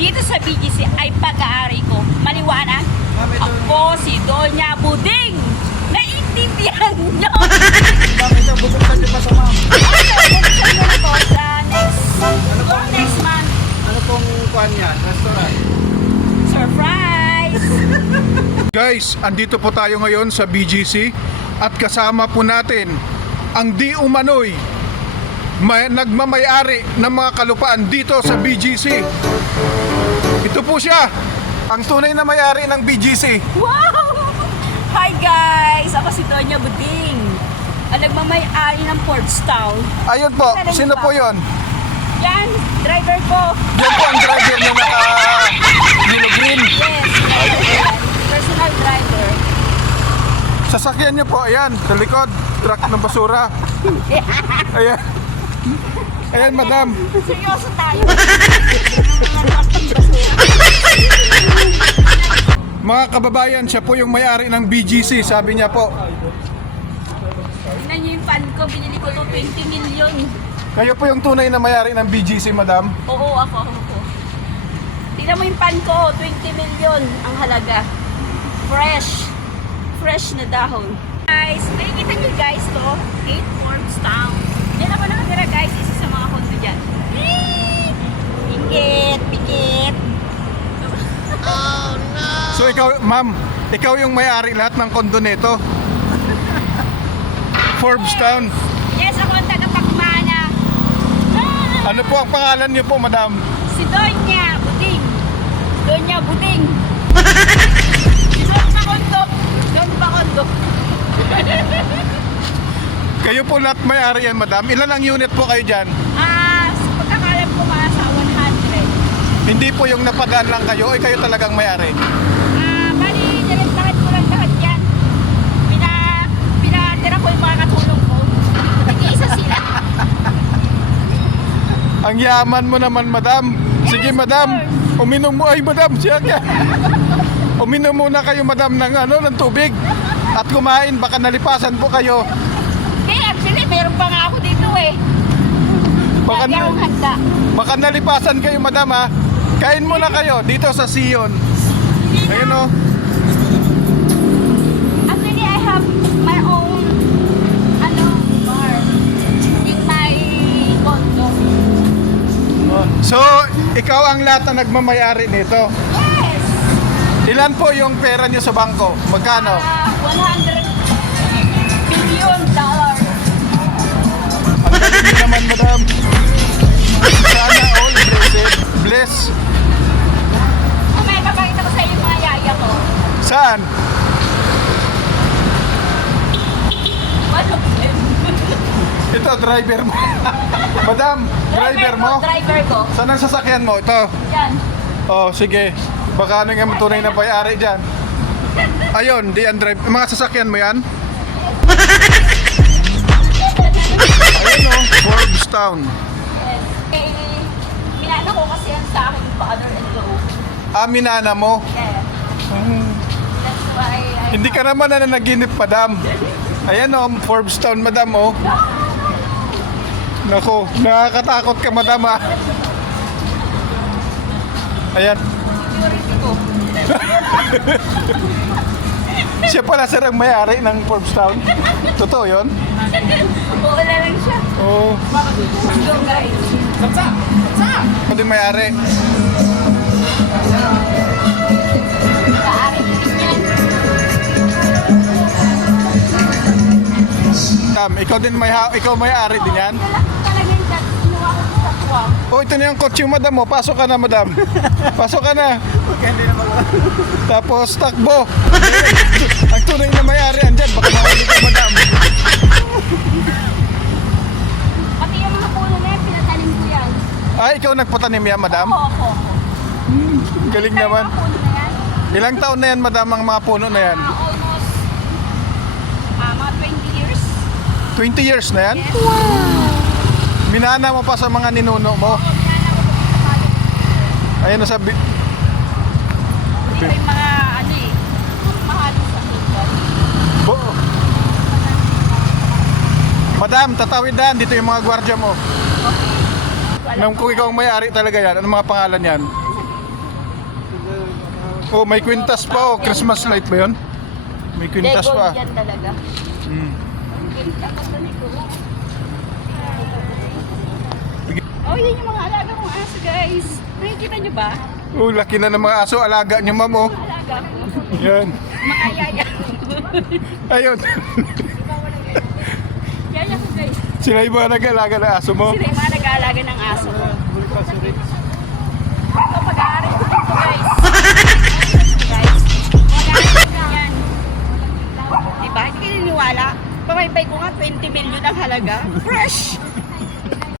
dito sa BGC ay pag-aari ko. Maliwanag? Ako si Doña Buding. Naintindihan nyo? Ma'am, ito, bubuksan niyo pa sa ma'am. Buksan mo na po sa next month. Ano pong kuhan niya? Restaurant? Surprise! Guys, andito po tayo ngayon sa BGC at kasama po natin ang di umano'y nagmamayari ng mga kalupaan dito sa BGC. Ito po siya, ang tunay na may-ari ng BGC. Wow! Hi guys! Ako si Doña Buding. Ang nagmamay-ari ng Portstown. Ayun po, sino po yon? Yan, driver ko. Yan po ang driver na naka-yellow green. Yes, driver yan. Personal driver. Sasakyan niyo po, ayan, sa likod, truck ng basura. Ayan. Ayan, madam. Seryoso tayo. Mga kababayan, siya po yung may-ari ng BGC, sabi niya po. Tingnan niyo yung fan ko, binili ko to 20 million. Kayo po yung tunay na may-ari ng BGC, madam. Oo, ako. Tingnan mo yung pan ko, 20 million ang halaga. Fresh na dahon. Guys, nakikita niyo guys to, 8 Portstown. Yan ako nakatira guys, isa sa mga kondo dyan. Pikit. So ikaw, ma'am, ikaw yung may-ari lahat ng kondo nito. Forbstown. Yes, ako ang taga-Pagmana. Ano po ang pangalan niyo po, madam? Si Doña Buding. Doña Buding. Doon pa kondo. Kayo po lahat may-ari yan, madam. Ilan ang unit po kayo dyan? Sa pagkakalam ko mga sa 100. Hindi po yung napadaan lang kayo, kayo talagang may-ari. Bali, nilagtakit ko lang lahat yan. Pinatira ko yung mga katulong ko. Nag-iisa sila. Ang yaman mo naman, madam. Sige, Yes, madam. sir. Uminom mo. Ay, madam, siya ka. Uminom muna kayo, madam, ng tubig. At kumain, baka nalipasan po kayo. Actually, meron pa nga ako dito eh. Baka, Lagi akong handa. baka nalipasan kayo, madam, ha. Kain muna kayo dito sa Sion. Ayun, o. Actually, I have my own bar in my condo. So, ikaw ang lahat na nagmamayari nito. Yes! Ilan po yung pera niyo sa bangko? Magkano? $100 billion. Ang galing niyo naman, madam. Sana all bless. May papakita ko sa iyo yung mga yaya ko. Saan? One of them. Ito, driver mo. Madam, driver mo? Driver ko. Saan ang sasakyan mo? Ito. Yan. Oh, sige. Baka ano yung tunay na may-ari dyan. Ayun, di yan drive. Mga sasakyan mo yan? Ayun, oh, Forbstown. Yes. Minano ko kasi yan sa akin yung father and law. Minana mo. Yeah. That's why I... Hindi ka naman na nanaginip, madam. Ayan, oh, Forbstown, madam, oh. Naku, nakakatakot ka, madam, ha. Ayan. Security ko. Siya pala, sir, ang may-ari ng Forbstown. Totoo yun? Oo na lang siya. Oo. Let's go guys. Ako din may-ari. Kaari din yan. Ikaw din ikaw may-ari din yan? Talaga yung kinuha ko sa tuwa. Oh, ito na yung kotse yung madam mo. Pasok ka na, madam. Pasok ka na. Hindi na mag- Tapos takbo. Ang tunay na may-ari andyan. Baka mahuli ka, madam. Pati yung mga puno na yan, pinatanim ko yan. Ay, ikaw nagpatanim yan, madam? Ako. Galing Tayo naman. mga puno na yan. Ilang taon na yan, madam, ang mga puno na yan? Almost mga 20 years. 20 years na yan? Yes. Minana mo pa sa mga ninuno mo. Yan ako sa Ayun, nasabi. Ito yung mga mahal sa people. Madam, tatawid na. Dito yung mga gwardiya mo. Nung kung ikaw ang may-ari talaga yan, ano mga pangalan yan? Oh, may kwintas pa. Oh, Christmas light ba yun? May kwintas Gold pa. yan talaga. Hmm. Ang ganda ka sa likod. Oh, yun yung mga alaga kong aso, guys. Nakikita nyo ba? Oh, laki na ng mga aso. Alaga niyo, ma'am. Oh. Alaga ko. Yan. Makayaya. Ayun. Yaya ko, guys. Sila yung mga nag-alaga na aso mo. Sila yung mga nag-aalaga ng aso ko. Buli ka, sorry.